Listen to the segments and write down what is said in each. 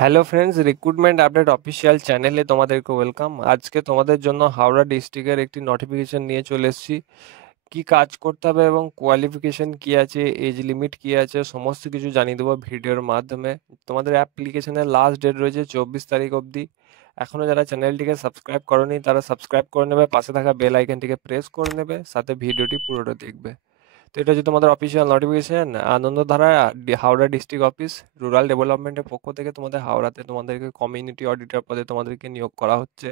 Hello friends, recruitment update official চ্যানেলে তোমাদেরকে welcome. আজকে তোমাদের জন্য হাওড়া ডিস্ট্রিক্টের একটি নোটিফিকেশন নিয়ে চলে এসেছি। কি কাজ করতে হবে এবং কোয়ালিফিকেশন কি আছে, এজ লিমিট কি আছে, সমস্ত কিছু জানিয়ে দেবো ভিডিওর মাধ্যমে। তোমাদের অ্যাপ্লিকেশনের লাস্ট ডেট রয়েছে 24 তারিখ অবধি। এখনও যারা চ্যানেলটিকে সাবস্ক্রাইব করনি তারা সাবস্ক্রাইব করে নেবে, পাশে থাকা বেল আইকনটিকে প্রেস করে নেবে, সাথে ভিডিওটি পুরোটা দেখবে। তো এটা হচ্ছে তোমাদের official notification. Anandadhara Howrah district office rural ডেভেলপমেন্টের পক্ষ থেকে তোমাদের হাওড়াতে তোমাদেরকে কমিউনিটি অডিটর পদে তোমাদেরকে নিয়োগ করা হচ্ছে।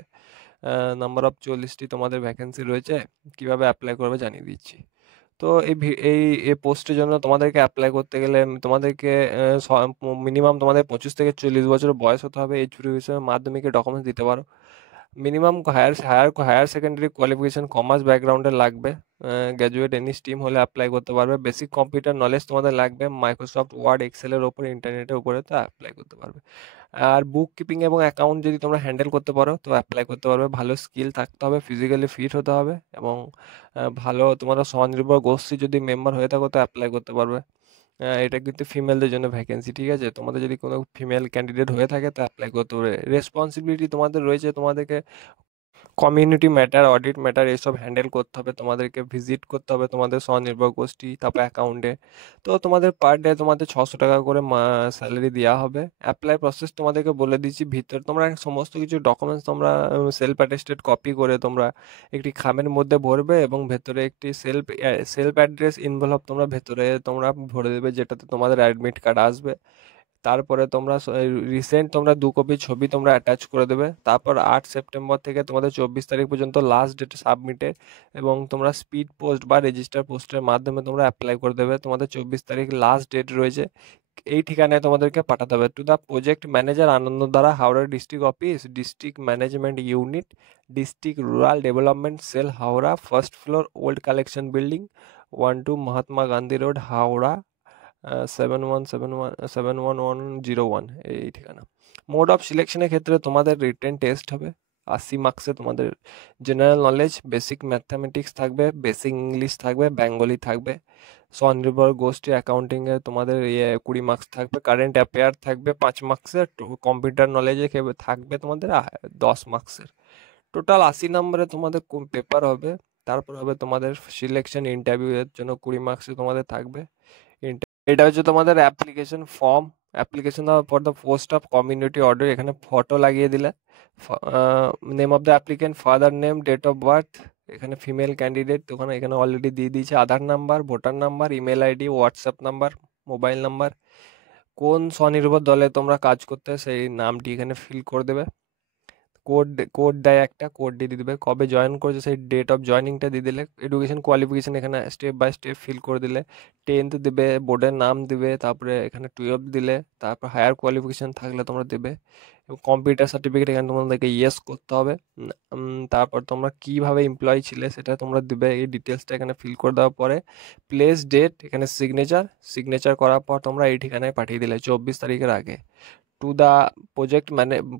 নাম্বার অফ 40টি তোমাদের ভ্যাকেন্সি রয়েছে। কিভাবে অ্যাপ্লাই করবে জানিয়ে দিচ্ছি। তো এই পোস্টের জন্য তোমাদেরকে অ্যাপ্লাই করতে গেলে তোমাদেরকে মিনিমাম তোমাদের 25 থেকে 40 বছর বয়স হতে হবে। এইচ ভেরিফিকেশনের মাধ্যমিকে ডকুমেন্টস দিতে পারো। Minimum higher secondary qualification commerce ব্যাকগ্রাউন্ডের লাগবে। গ্র্যাজুয়েট এনি স্ট্রিম হলে অ্যাপ্লাই করতে পারবে। বেসিক কম্পিউটার নলেজ তোমাদের লাগবে, মাইক্রোসফট ওয়ার্ড এক্সেলের ওপর, ইন্টারনেটের উপরে, তো অ্যাপ্লাই করতে পারবে। আর বুক কিপিং এবং অ্যাকাউন্ট যদি তোমরা হ্যান্ডেল করতে পারো তো অ্যাপ্লাই করতে পারবে। ভালো স্কিল থাকতে হবে, ফিজিক্যালি ফিট হতে হবে এবং ভালো তোমরা স্বনির্ভর গোষ্ঠী যদি মেম্বার হয়ে থাকো তো অ্যাপ্লাই করতে পারবে। এটা কিন্তু ফিমেলদের জন্য ভ্যাকেন্সি, ঠিক আছে? তোমাদের যদি কোনো ফিমেল ক্যান্ডিডেট হয়ে থাকে তো অ্যাপ্লাই করতে পারবে। রেসপন্সিবিলিটি তোমাদের রয়েছে, তোমাদেরকে কমিউনিটি ম্যাটার, অডিট ম্যাটার এসব হ্যান্ডেল করতে হবে। তোমাদেরকে ভিজিট করতে হবে তোমাদের স্বনির্ভর গোষ্ঠী, তারপর অ্যাকাউন্টে। তো তোমাদের পার ডে তোমাদের 600 টাকা করে স্যালারি দেওয়া হবে। অ্যাপ্লাই প্রসেস তোমাদেরকে বলে দিচ্ছি। ভিতরে তোমরা সমস্ত কিছু ডকুমেন্টস তোমরা সেলফ অ্যাটেস্টেড কপি করে তোমরা একটি খামের মধ্যে ভরবে এবং ভেতরে একটি সেলফ অ্যাড্রেস ইনভলভ তোমরা ভেতরে তোমরা ভরে দেবে, যেটাতে তোমাদের অ্যাডমিট কার্ড আসবে। তারপরে তোমরা রিসেন্ট তোমরা 2 কপি ছবি তোমরা অ্যাটাচ করে দেবে। তারপর 8 সেপ্টেম্বর থেকে তোমাদের 24 তারিখ পর্যন্ত লাস্ট ডেট সাবমিটের, এবং তোমরা স্পিড পোস্ট বা রেজিস্টার পোস্টের মাধ্যমে তোমরা অ্যাপ্লাই করে দেবে। তোমাদের 24 তারিখ লাস্ট ডেট রয়েছে। এই ঠিকানায় তোমাদেরকে পাঠাতে হবে। To the project manager, Anandadhara, Howrah district office, district management unit, district rural development sell, Howrah, first floor, old collection building, 1-2 Mahatma Gandhi road, Howrah, 717101 এই ঠিকানা। মোড অফ সিলেকশনের ক্ষেত্রে তোমাদের রিটেন টেস্ট হবে 80 মার্কসে। তোমাদের জেনারেল নলেজ, বেসিক ম্যাথামেটিক্স থাকবে, বেসিক ইংলিশ থাকবে, বেঙ্গলি থাকবে। স্বনির্ভর গোষ্ঠী অ্যাকাউন্টিংয়ে তোমাদের 20 মার্কস থাকবে। কারেন্ট অ্যাফেয়ার থাকবে 5 মার্কসের। কম্পিউটার নলেজে থাকবে তোমাদের 10 মার্কসের। টোটাল 80 নম্বরে তোমাদের পেপার হবে। তারপর হবে তোমাদের সিলেকশন ইন্টারভিউ, এর জন্য 20 মার্কসে তোমাদের থাকবে। এটা হচ্ছে তোমাদের application form. Application for the post of community order, এখানে ফটো লাগিয়ে দিলে। Name of the applicant, father name, date of birth, এখানে ফিমেল ক্যান্ডিডেট ওখানে এখানে অলরেডি দিয়ে দিয়েছে। Aadhaar number, voter number, email ID, WhatsApp number, mobile number. কোন স্বনির্ভর দলে তোমরা কাজ করতে সেই নামটি এখানে ফিল করে দেবে। কোড কোড দেয় একটা, কোড দিয়ে দিবে। কবে জয়েন করেছে সেই ডেট অফ জয়নিংটা দিয়ে দিলে। এডুকেশন কোয়ালিফিকেশন এখানে স্টেপ বাই স্টেপ ফিল করে দিলে। 10th দিবে, বোর্ডের নাম দিবে, তারপরে এখানে 12 দিলে, তারপর হায়ার কোয়ালিফিকেশন থাকলে তোমরা দেবে। এবং কম্পিউটার সার্টিফিকেট এখানে তোমাদেরকে ইয়েস করতে হবে। তারপর তোমরা কিভাবে এমপ্লয়ি ছিলে সেটা তোমরা দিবে। এই ডিটেলসটা এখানে ফিল করে দেওয়ার পরে প্লেস ডেট, এখানে সিগনেচার করার পর তোমরা এই ঠিকানায় পাঠিয়ে দিলে 24 তারিখের আগে। To the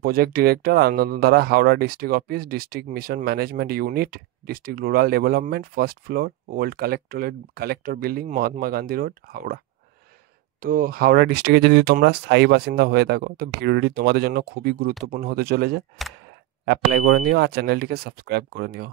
project director, Anandadhara, Howrah district office, district mission management unit, district rural development, first floor, old collector building, Mahatma Gandhi road, Howrah. তো হাওড়া ডিস্ট্রিক্টে যদি তোমরা স্থায়ী বাসিন্দা হয়ে থাকো তো ভিডিওটি তোমাদের জন্য খুবই গুরুত্বপূর্ণ হতে চলেছে। অ্যাপ্লাই করে নিও আর চ্যানেলটিকে সাবস্ক্রাইব করে নিও।